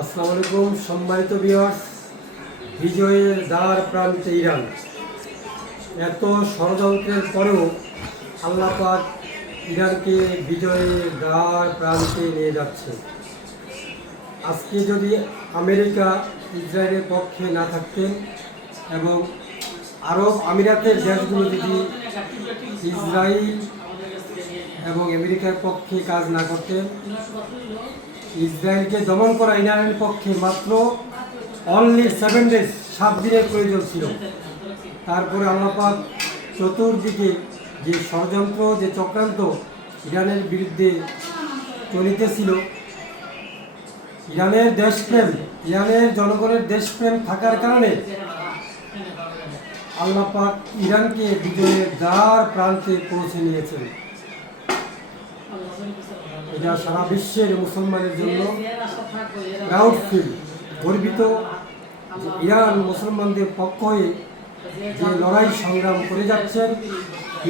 আসসালামু আলাইকুম সম্মানিত ভিউয়ার্স। বিজয়ের দ্বার প্রান্তে ইরান। এত ষড়যন্ত্রের পরেও আল্লাহ পাক ইরানকে বিজয়ের দ্বার প্রান্তে নিয়ে যাচ্ছে। আজকে যদি আমেরিকা ইসরায়েলের পক্ষে না থাকতেন এবং আরব আমিরাতের দেশগুলো যদি ইসরায়েল এবং আমেরিকার পক্ষে কাজ না করতেন, ইসরায়েলকে দমন করা ইরানের পক্ষে মাত্র অনলি 7 ডেজ 7 দিনের প্রয়োজন ছিল। তারপরে আল্লাহ পাক চতুর্দিকে যে ষড়যন্ত্র, যে চক্রান্ত ইরানের বিরুদ্ধে চলিতেছিল, ইরানের দেশপ্রেম, ইরানের জনগণের দেশপ্রেম থাকার কারণে আল্লাহ পাক ইরানকে বিজয়ের দ্বার প্রান্তে পৌঁছে নিয়েছেন। এটা সারা বিশ্বের মুসলমানের জন্য প্রাউড ফিল, গর্বিত যে ইরান মুসলমানদের পক্ষ হয়ে যে লড়াই সংগ্রাম করে যাচ্ছেন।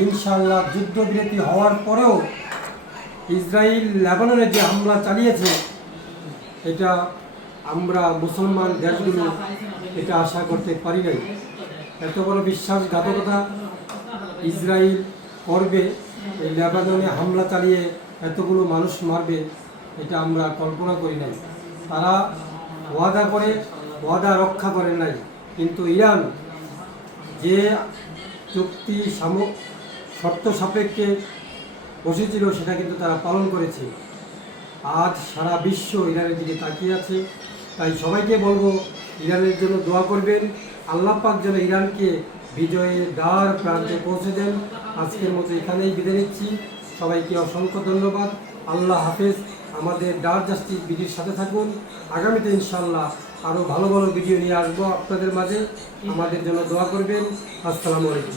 ইনশাআল্লাহ যুদ্ধবিরতি হওয়ার পরেও ইসরায়েল লেবাননে যে হামলা চালিয়েছে, এটা আমরা মুসলমান দেশগুলো এটা আশা করতে পারি নাই। এত বড় বিশ্বাসঘাতকতা ইসরায়েল করবে, এই লেবাননে হামলা চালিয়ে এতগুলো মানুষ মারবে, এটা আমরা কল্পনা করি নাই। তারা ওয়াদা করে ওয়াদা রক্ষা করেন নাই, কিন্তু ইরান যে চুক্তি শর্ত সাপেক্ষে বসেছিল সেটা কিন্তু তারা পালন করেছে। আজ সারা বিশ্ব ইরানের দিকে তাকিয়ে আছে। তাই সবাইকে বলবো ইরানের জন্য দোয়া করবেন, আল্লাহ পাক যেন ইরানকে বিজয়ের দ্বার প্রান্তে পৌঁছে দেন। আজকের মতো এখানেই বিদায় নিচ্ছি। সবাইকে অসংখ্য ধন্যবাদ। আল্লাহ হাফেজ। আমাদের ডার জাস্টিস ভিডিওর সাথে থাকুন। আগামীতে ইনশাআল্লাহ আরও ভালো ভালো ভিডিও নিয়ে আসবো আপনাদের মাঝে। আমাদের জন্য দোয়া করবেন। আসসালামু আলাইকুম।